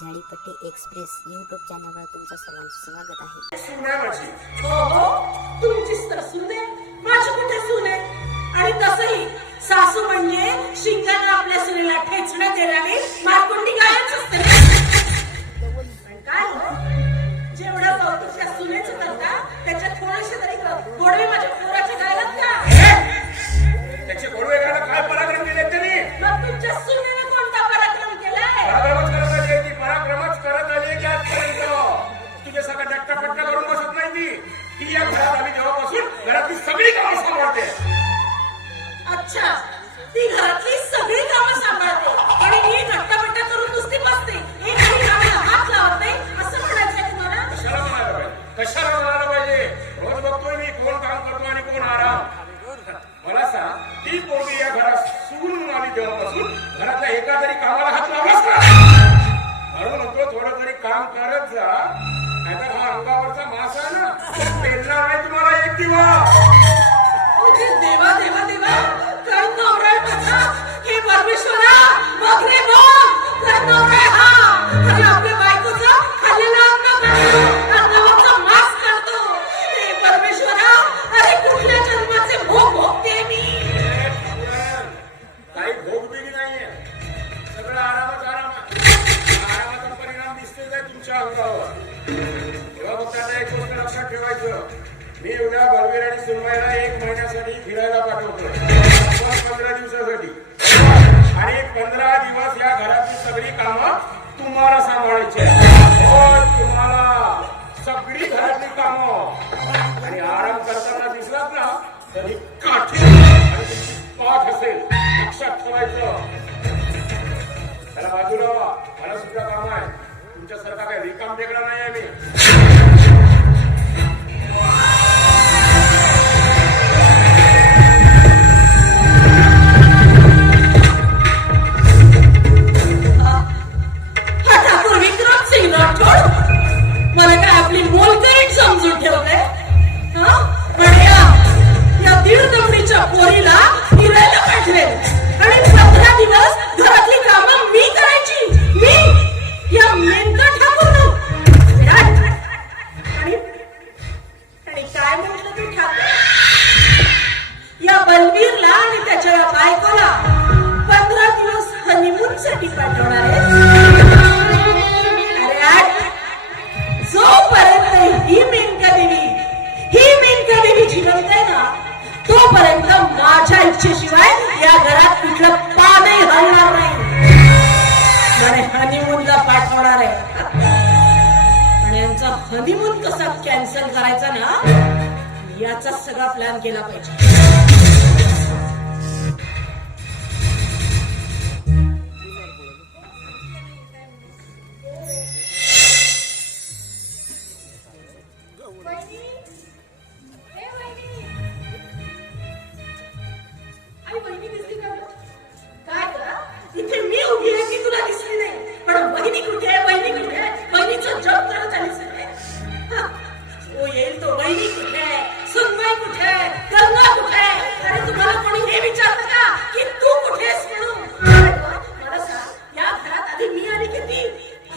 Zadipatti express YouTube चॅनलवर तुमचं सर्वांचं स्वागत आहे. हो तुमचीच तर सून आहे, माझी कुठे सून आहे? आणि तसंही सासू म्हणजे शिंगाने आपल्या सुनेला ठेचण्यात गेल्याने मारकुंडी गायच असते. पण काय हो, जेवढं कौतुक त्या सुनेचं करता त्याच्यात थोडेसे तरी गोडवे माझ्या पोराचे गायलात का? त्याचे गोडवे गायला काय पराक्रम केले त्यांनी? मग तुमच्या सुनेने कोणता पराक्रम केलाय? पराक्रमच करत आली ती, पराक्रमच करत आली की आजपर्यंत तुझ्या सगळ्या डट्टापट्टा करून बसत नाही. ती या घरात आली तेव्हापासून घरातली सगळी कामं सांभाळते. अच्छा, ती घरातली सगळी कामं सांभाळते आणि मी धट्टापट्टा करून नुसती बसते, हे काही कामाला हात लावत नाही असं म्हणायचंय तुम्हाला? कशाला म्हणायला पाहिजे? कशाला म्हणायला पाहिजे? रोज बघतोय मी कोण काम करतो आणि कोण आराम. मला सांग, ती पोरगी या घरात सुरून आली तेव्हापासून घरातल्या एका तरी कामाला हात लावलाच का? म्हणून म्हणतो थोडं तरी काम करत जा, नाहीतर हा अंगावरचा मास आहे ना पेलणार नाही तुम्हाला एक दिवस. देवा देवा देवा, काय नवरा आहे माझा, हे परमेश्वरा, बघ रे बघ, काय नवरा आहे हा, आणि आपल्या बायकोचा खाल्लेला अन्नावरचा मांस करतो. हे परमेश्वरा, अरे कुठल्या जन्माचे भोग भोगते मी? काही भोग बिगी नाहीये, सगळं आरामाचा परिणाम दिसतोय काय तुमच्या अंगावर. तेव्हा फक्त आता एक गोष्ट लक्षात ठेवायचं, मी उद्या बलवीर आणि सुनबाईला 1 महिन्यासाठी फिरायला पाठवतोय, 15 दिवसासाठी. आणि 15 दिवस या घरातली सगळी कामं तुम्हाला सांभाळायची आहे. तुम्हाला सगळी घरातली कामं. आणि आराम करताना दिसलात ना तरी काठी आणि पाठ असेल, लक्षात ठेवायचं. त्याला बाजूला व्हा, मला सुद्धा काम आहे. तुमच्यासारखा काही रिकाम टेकडा नाही आहे मी. मला काय आपली मोलकरीण समजून ठेवलंय? या 1.5 दमडीच्या पोरीला फिरायला पाठवेल आणि 15 दिवस घरातली कामं मी करायची. मी या मेंढा ठाकूर. आणि काय म्हटलं तू ठाकूर? या बलबीरला आणि त्याच्या या बायकोला 15 दिवस हनीमून साठी पाठवणार आहे. जोपर्यंत ही मेनका देवी जिवंत आहे ना, तोपर्यंत माझ्या इच्छेशिवाय या घरात कुठलं पानही हलणार नाही. म्हणे हनीमूनला पाठवणार आहे. आणि यांचा हनीमून कसा कॅन्सल करायचा ना, याचा सगळा प्लॅन केला पाहिजे. इथे मी उभी आहे ती तुला दिसली नाही, पण बहिणी कुठे आहे? बहिणीचं जग करत आलीस. ओ येईल तो, बहिणी कुठे आहे? सुनबाई कुठे आहे? गंगा कुठे आहे? अरे तुम्हाला कोणी हे विचारतं का की तू कुठेस म्हणून? मला सांग, या घरात आधी मी आली की ती?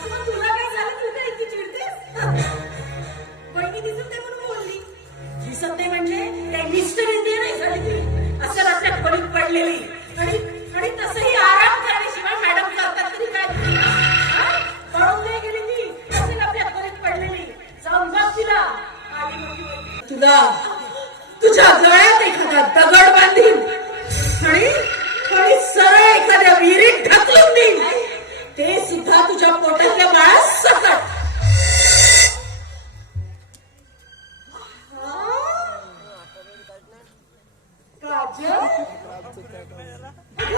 मग तुला काय झालं? तू काय इतकी चिडतेस? बहिणी दिसत नाही म्हणून बोलली. दिसत नाही म्हणजे काही मिस्टर इंडिया नाही झाली ती, असं आपल्या खोलीत पडलेली. आणि तसंही आराम करण्याशिवाय मॅडम करतात तरी काय? पळून नाही गेली ती, असेल आपल्या खोलीत पडलेली. जाऊन बघ तिला. तुला तुझ्या गळ्यात एखादा दगड बांधीन आणि सरळ एखाद्या विहिरीत ढकलून देईन, ते सुद्धा तुझ्या पोटातल्या बाळास सकट.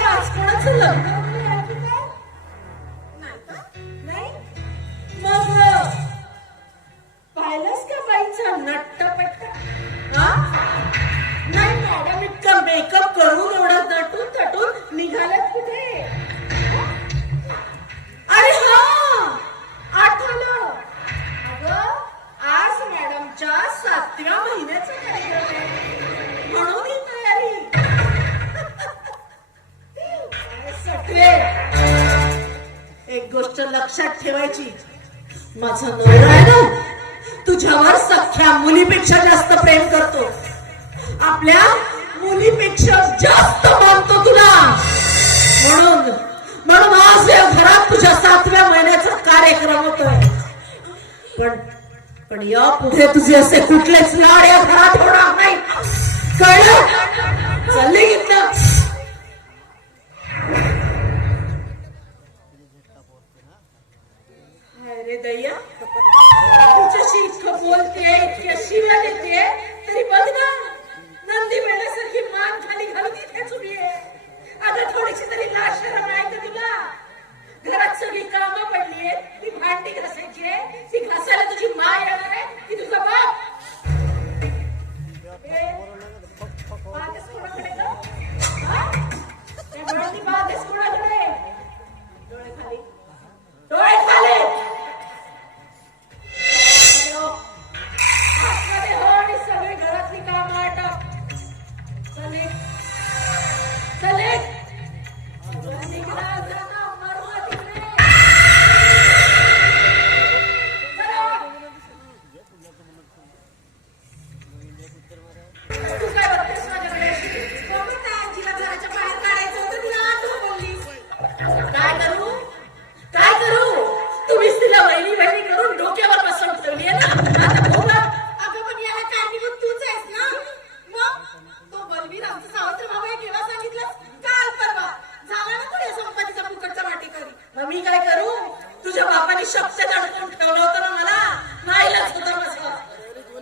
आज कोणाचं लग्न नाही? मग पाहिलंस का बाईचा नट्टापट्टा? नाही मॅडम, इतका मेकअप करून एवढा नटून तटून निघालात कुठे? अरे हा, आठवलं. अगं आज मॅडमच्या 7व्या महिन्याचा कार्यक्रम आहे, म्हणून ही तयारी. सगळे गोष्ट लक्षात ठेवायची. माझा नवरा आहे ना, तुझ्यावर सख्या मुलीपेक्षा जास्त प्रेम करतो, आपल्या मुलीपेक्षा जास्त मानतो तुला. म्हणून म्हणून आज या घरात तुझ्या 7व्या महिन्याचा कार्यक्रम होतोय. पण या पुढे तुझे असे कुठलेच लाड या घरात होणार नाही, कळलं? चालले घेतलं. अरे दैया, तुझ्याशी इतकं बोलते, इतक्या शिव्या देते, तरी बघ ना, नंदी वेळासारखी मान खाली घालून इथेच उभी आहे. आता थोडीशी तरी लाज शरम आहे का तुला? घरात सगळी कामं पडली आहेत, ती भांडी घासायची आहे, ती घासायला तुझी मा येणार आहे की तुझा बाप? बागेस कोणाकडे गं? हा? त्या घरातली बागेस कोणाकडे? डोळे खाली, डोळे खाली. आतमध्ये हो आणि सगळी घरातली कामं आटप. चले चले निघा जाना मरवा तिकडे. तू काय बघतेस माझ्याकडे अशी? बघत नाही, आजीला घराच्या बाहेर काढायचं होतं, तिला आठवण बोलली. काय करू काय करू? तुम्हीच तिला वहिनी वहिनी करून डोक्यावर बसवून ठेवली आहे ना. आता बोला. अगं पण याला कारणीभूत तूच आहेस ना. मग तो बलवीर आमचा सावत्र भाऊ आहे, केव्हा सांगितलं? काल परवा झाला ना तो या संपत्तीचा फुकटचा वाटेकरी. मग मी काय करू? तुझ्या बापाने शब्द अडकून ठेवलं होतं ना मला, नाईलाज होता माझा.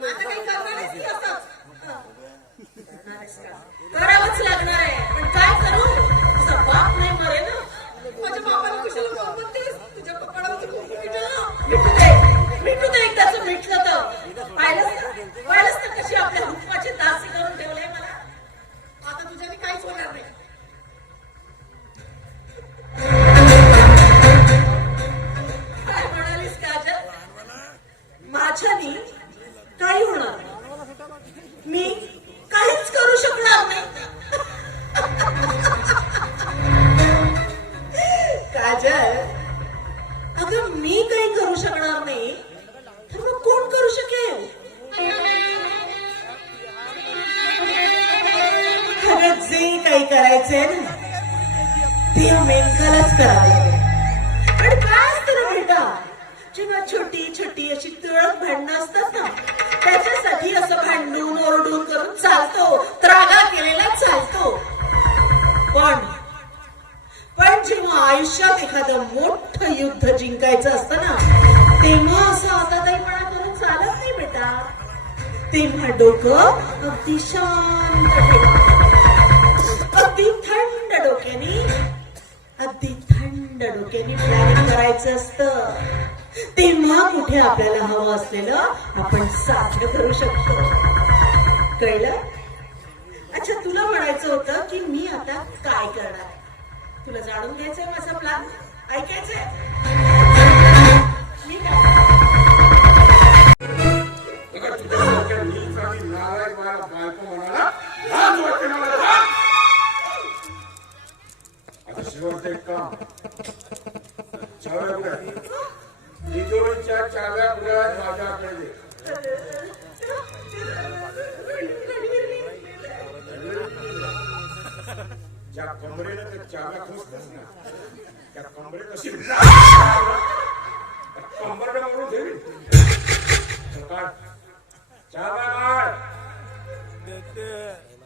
आता काही करणार आहेस की असंच? करावंच लागणार आहे, पण काय करू? तुझा बाप नाही मरेल ना. माझ्या बापाला कुशाला फोन म्हणतेस? तुझ्या कपाळावरचं कुंकू मिटलं. मिटू दे एकदाच मिटलं तर. पाहिलंच तर कशी आपल्या हुकमाचे दासी करून ठेवले मला. आता तुझ्याने काहीच होणार नाही. काय म्हणालीस काजल? माझ्यानी काही होणार नाही, मी काहीच करू शकणार नाही. काजल, अगं मी काही करू शकणार नाही तर मग कोण करू शकेल? अगं जे काही करायचंय ना ते मेंढकालाच करावं लागेल. आणि काय असतं ना बेटा, जेव्हा छोटी छोटी अशी तुरळक भांडणं असतात ना, त्याच्यासाठी असं भांडून ओरडून करून चालतो, त्रागा केलेला चालतो. पण जेव्हा आयुष्यात एखादं मोठं युद्ध जिंकायचं असतं ना, तेव्हा असं आताताईपणा करून चालत नाही बेटा. तेव्हा डोकं अगदी शांत ठेवायचं, अगदी थंड डोक्याने प्लॅनिंग करायचं असतं. तेव्हा कुठे आपल्याला हवं असलेलं आपण साध्य करू शकतो. कळलं? अच्छा, तुला म्हणायचं होतं की मी आता काय करणार? तुला जाणून घ्यायचंय माझा प्लॅन? ऐकायचंय? मी काय अगं तुझ्यासारख्या नीच आणि नालायक मला बायको म्हणाला लाज वाटते मला. आता शेवटचं एक काम. चाव्या कुठे? तिजोरीच्या चाव्या कुठे आहेत माझ्याकडे दे. ज्या कमरेला त्या चाव्या खोसतात ना, त्या कमरेत अशी कंबरडं म्हणून ठेवी. सकाळ चाव्या काढ.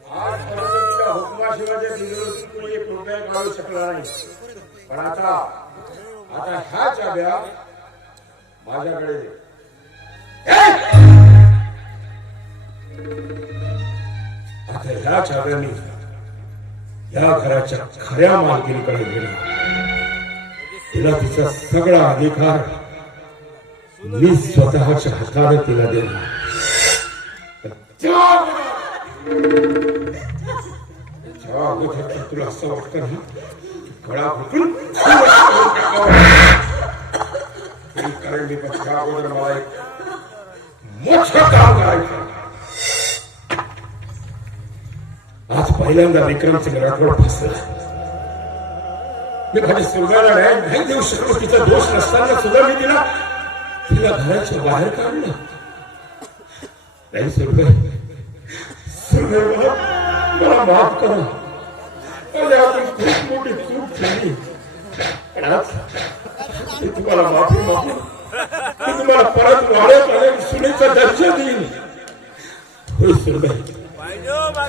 आजपर्यंत तुझ्या हुकमाशिवाय तिजोरीतून तू 1 रुपया काढू शकला नाही, पण आता ह्या चाव्या माझ्याकडे दे. आता ह्या चाव्यानी या घराच्या खऱ्या मालकीकडे गेला. तिला तिचा सगळा अधिकार मी स्वतःच्या हाताने तिला देणार. तुला असं वाटतं ना, गळा घुटून कारण मी पण त्या अगोदर मला एक मोठं काम करायचं. आज पहिल्यांदा विक्रमसिंग राठोड फसला. मी माझ्या सुरगाला नाही देऊ शकलो. तिचा दोष नसताना सुद्धा मी तिला घराच्या बाहेर काढलं. नाही सुरगाई, मला माफ करा. आपण खूप मोठी चूक झाली. पण आज मी तुम्हाला माफी मागू. मी तुम्हाला परत वाढत आले सुनेचा दर्जा देईल. होय सुरगाई,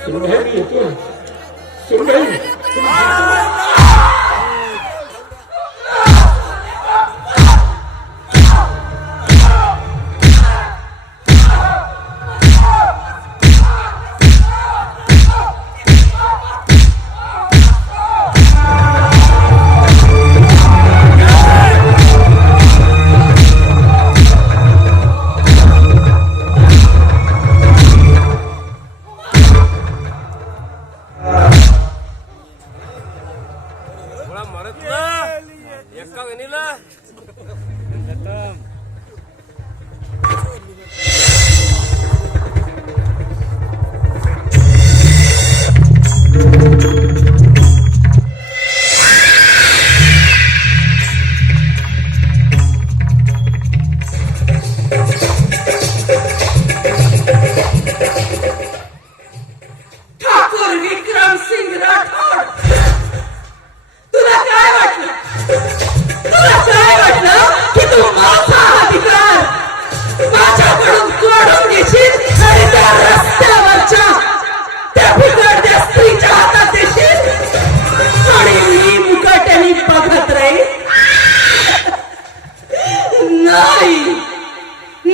सुरगाई मी येतो. सुरगाई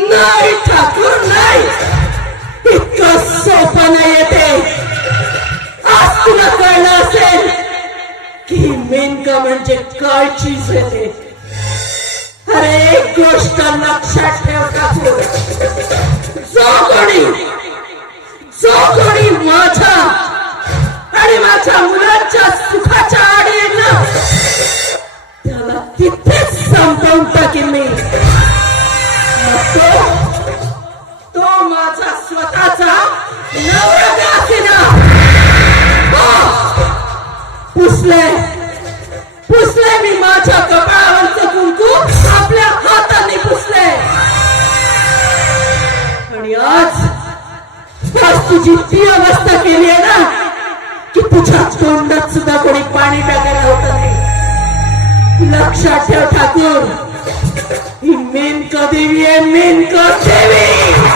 नाही ठाकूर नाही. इतकं सोपं नाही येते. आज तुला कळलं असेल की मेनका म्हणजे काय चीज येते. अरे एक गोष्ट लक्षात ठेव ठाकूर, जो कोणी माझ्या आणि माझ्या मुलांच्या सुखाच्या आड येईल ना, त्याला तिथेच संपवून टाकेन मी. तो माझा स्वतःचा नवरा असेना. पुसले मी माझ्या कपाळावरचं कुंकू आपल्या हाताने पुसले. आणि आज तुझी ती अवस्था केली आहे ना की तुझ्या तोंडात सुद्धा कोणी पाणी टाकायला होत नाही. लक्षात ठेव ठाकूर, ही मेनका देवी आहे, मेनका देवी.